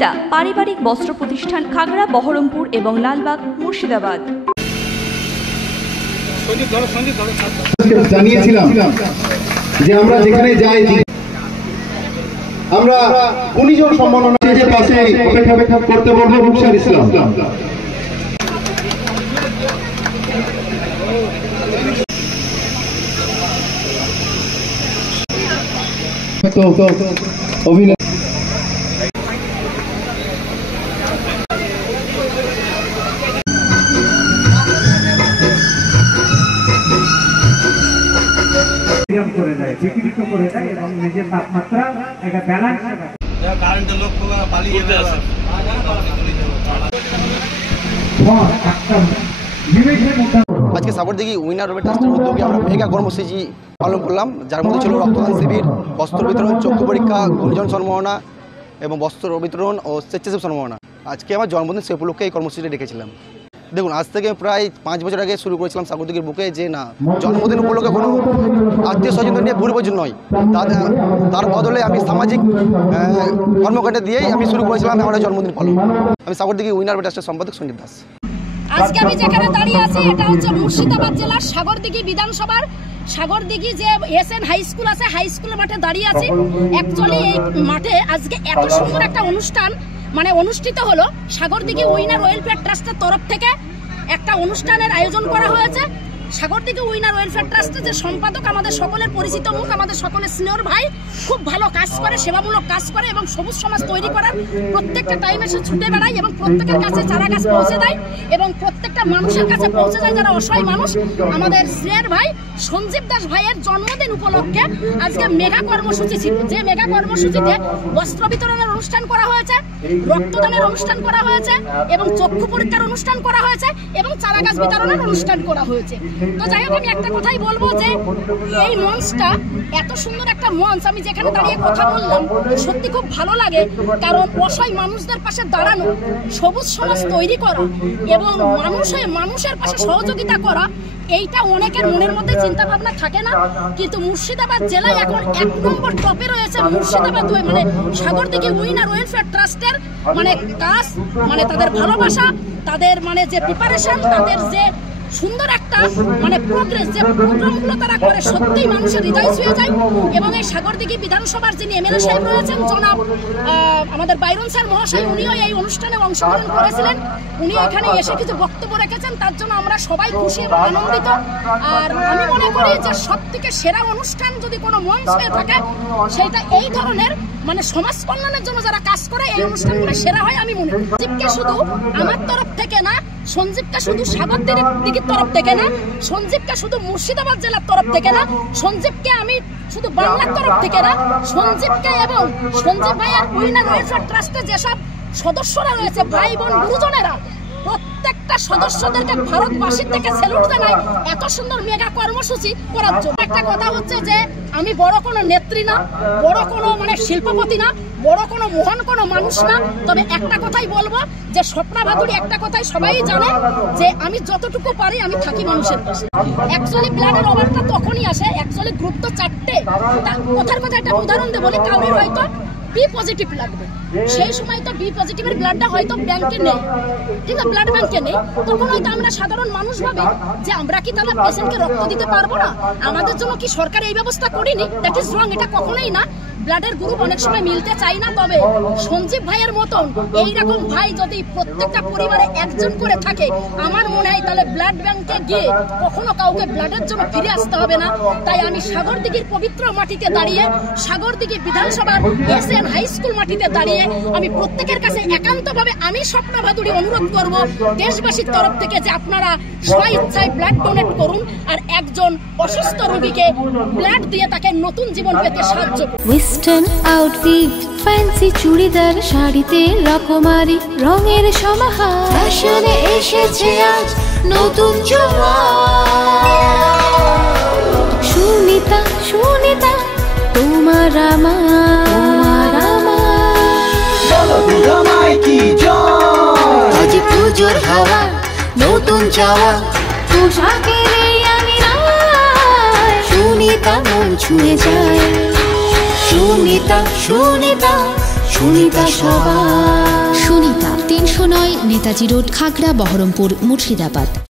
বিদ্যা পারিবারিক বস্ত্র প্রতিষ্ঠান, খাগড়া, বহরমপুর এবং লালবাগ, মুর্শিদাবাদ। জানিয়েছিলাম যে আমরা যেখানে যাই আমরা গুণীজন সম্মাননা যে পাশে অপেক্ষা করতে বলবো মুকসার ইসলাম। অভিনয় করে দেয়, বিকৃত করে দেয় এবং নিজের তাপমাত্রা একটা ব্যালেন্স আজকে সাগরদিঘি উইনার রোড ট্রাস্টের উদ্যোগে আমরা মেগা কর্মসূচি পালন করলাম, যার মধ্যে ছিল রক্তদান শিবির, বস্ত্র বিতরণ, চক্ষু পরীক্ষা, গুণীজন সম্মাননা এবং বস্ত্র বিতরণ ও স্বেচ্ছাসেবী সম্মাননা। আজকে আমার জন্মদিন, সে উপলক্ষে এই কর্মসূচিটা রেখেছিলাম। দেখুন, আজ থেকে প্রায় 5 বছর আগে শুরু করেছিলাম সাগরদিঘির বুকে, যে না জন্মদিন উপলক্ষে কোনো আত্মীয় স্বজন নিয়ে ঘুরবোঝন নয়, তার বদলে আমি সামাজিক কর্মকাণ্ড দিয়েই আমি শুরু করেছিলাম আমার জন্মদিন পালন। আমি সাগরদিঘি উইনার রোড ট্রাস্টের সম্পাদক সঞ্জীব দাস। আজকে আমি যেখানে দাঁড়িয়ে আছি এটা হচ্ছে মুর্শিদাবাদ জেলার সাগরদিঘি বিধানসভার সাগরদিঘি যে এসএন হাই স্কুল আছে, হাই স্কুলের মাঠে দাঁড়িয়ে আছি। অ্যাকচুয়ালি এই মাঠে আজকে এত সুন্দর একটা অনুষ্ঠান অনুষ্ঠিত হলো। সাগরদিঘি উইনার ওয়েলফেয়ার ট্রাস্টের তরফ থেকে একটা অনুষ্ঠানের আয়োজন করা হয়েছে। সাগরদিঘি উইনার ওয়েলফেয়ার ট্রাস্টের যে সম্পাদক, আমাদের সকলের পরিচিত মুখ, আমাদের সকলের স্নেহর ভাই, খুব ভালো কাজ করে, সেবামূলক কাজ করে এবং সবুজ সমাজ তৈরি করার প্রত্যেকটা টাইমে সে ছুটে বেড়ায় এবং প্রত্যেকের কাছে চারা গাছ পৌঁছে দেয় এবং প্রত্যেকটা মানুষের কাছে পৌঁছে যায় যারা অসহায় মানুষ। আমাদের স্নেহের ভাই সঞ্জীব দাস ভাইয়ের জন্মদিন উপলক্ষে আজকে মেগা কর্মসূচি ছিল, যে মেগা কর্মসূচিতে বস্ত্র বিতরণের অনুষ্ঠান করা হয়েছে, রক্তদানের অনুষ্ঠান করা হয়েছে এবং চক্ষু পরীক্ষার অনুষ্ঠান করা হয়েছে এবং চারা গাছ বিতরণের অনুষ্ঠান করা হয়েছে। তো যাই হোক, আমি একটা কথাই বলবো যে এই মঞ্চটা এত সুন্দর একটা মঞ্চ, আমি যেখানে দাঁড়িয়ে কথা বললাম সত্যি খুব ভালো লাগে, কারণ অসহায় মানুষদের পাশে দাঁড়ানো, সবুজ সমাজ তৈরি করা এবং মানুষের পাশে সহযোগিতা করা, এইটা অনেকের মনের মধ্যে চিন্তা ভাবনা থাকে না। কিন্তু মুর্শিদাবাদ জেলায় এখন 1 নম্বর টপে রয়েছে মুর্শিদাবাদ সাগরদিঘি উইনার ওয়েলফেয়ার ট্রাস্টের কাজ, তাদের ভালোবাসা, তাদের যে প্রিপারেশন, তাদের যে সুন্দর একটা প্রোগ্রেস, যে প্রোগ্রামগুলো তারা করে, সত্যিই মানুষের হৃদয় ছুঁয়ে যায়। এবং এই সাগরদিঘি বিধানসভার যিনি এমএলএ সাহেব রয়েছেন, জনাব আমাদের বাইরন স্যার মহাশয়, উনিও এই অনুষ্ঠানে অংশগ্রহণ করেছিলেন। উনি এখানে এসে কিছু বক্তব্য রেখেছেন, তার জন্য আমরা সবাই খুশি এবং আনন্দিত। আর আমি মনে করি যে সবথেকে সেরা অনুষ্ঠান যদি কোনো মঞ্চ হয়ে থাকে, সেটা এই ধরনের সমাজ কল্যাণের জন্য যারা কাজ করে, এই অনুষ্ঠানগুলো সেরা হয় আমি মনে করি। সঞ্জীবকে শুধু আমার তরফ থেকে না, সঞ্জীবকে শুধু সাগরদিঘির তরফ থেকে না, সঞ্জীবকে শুধু মুর্শিদাবাদ জেলার তরফ থেকে না, সঞ্জীবকে আমি শুধু বাংলার তরফ থেকে না, সঞ্জীবকে এবং সঞ্জীব ভাইয়ের উইনার ওয়েলফেয়ার ট্রাস্টে যেসব সদস্যরা রয়েছে, ভাই বোন গুরুজনেরা, প্রত্যেকটা সদস্যদেরকে ভারতবাসীর থেকে স্যালুট জানাই এত সুন্দর মেগা কর্মসূচি করার জন্য। একটা কথা হচ্ছে যে আমি বড় কোনো নেত্রী না, বড় কোনো শিল্পপতি না, বড় কোনো মহান কোনো মানুষ না, তবে একটা কথাই বলবো যে স্বপ্না ভাদুড়ী একটা কথাই সবাই জানে যে আমি যতটুকু পারি আমি থাকি মানুষের পাশে। অ্যাকচুয়ালি ব্লাডের অভাবটা তখনই আসে, অ্যাকচুয়ালি গ্রুপ তো 4টে, কথার কথা একটা উদাহরণ দিয়ে বলি, কাউরির হয়তো বি পজিটিভ লাগবে, সেই সময় তো বি পজিটিভের ব্লাডটা হয়তো ব্যাংকে নেই, ঠিক আছে, ব্লাড ব্যাংকে নেই, তখন হয়তো আমরা সাধারণ মানুষ ভাবে যে আমরা কি তাহলে পেশেন্টকে রক্ত দিতে পারবো না, আমাদের জন্য কি সরকার এই ব্যবস্থা করেনি? দ্যাট ইজ রং, এটা কখনোই না। ব্লাডের গ্রুপ অনেক সময় মিলতে চাই না, তবে সঞ্জীব ভাইয়ের মতন এইরকম ভাই যদি প্রত্যেকটা পরিবারে একজন করে থাকে, আমার মনে হয় তাহলে ব্লাড ব্যাংকে গিয়ে কখনো কাউকে ব্লাডের জন্য ফিরে আসতে হবে না। তাই আমি সাগরদিঘির পবিত্র মাটিতে দাঁড়িয়ে, সাগরদিঘি বিধানসভার এসএন হাই স্কুল মাটিতে দাঁড়িয়ে আমি প্রত্যেকের কাছে একান্তভাবে আমি স্বপ্না ভাদুড়ী অনুরোধ করব দেশবাসীর তরফ থেকে যে আপনারা স্বইচ্ছায় ব্লাড ডোনেট করুন আর একজন অসুস্থ রোগীকে ব্লাড দিয়ে তাকে নতুন জীবন পেতে সাহায্য করুন। ওয়েস্টার্ন আউটফিট, ফ্যান্সি চুড়িদার, শাড়িতে রকমারি রঙের সমাহার, ফ্যাশনে এসেছে আজ নতুন সুনিতা, সুনিতা তোমার আমার, আজ পুজোর হাওয়া, নতুন চাওয়া, পোশাকের আমি সুনিতা মন ছুঁয়ে যায়, সুনিতা, সুনিতা, সুনিতা সবাই। 309 নেতাজি রোড, খাগড়া, বহরমপুর, মুর্শিদাবাদ।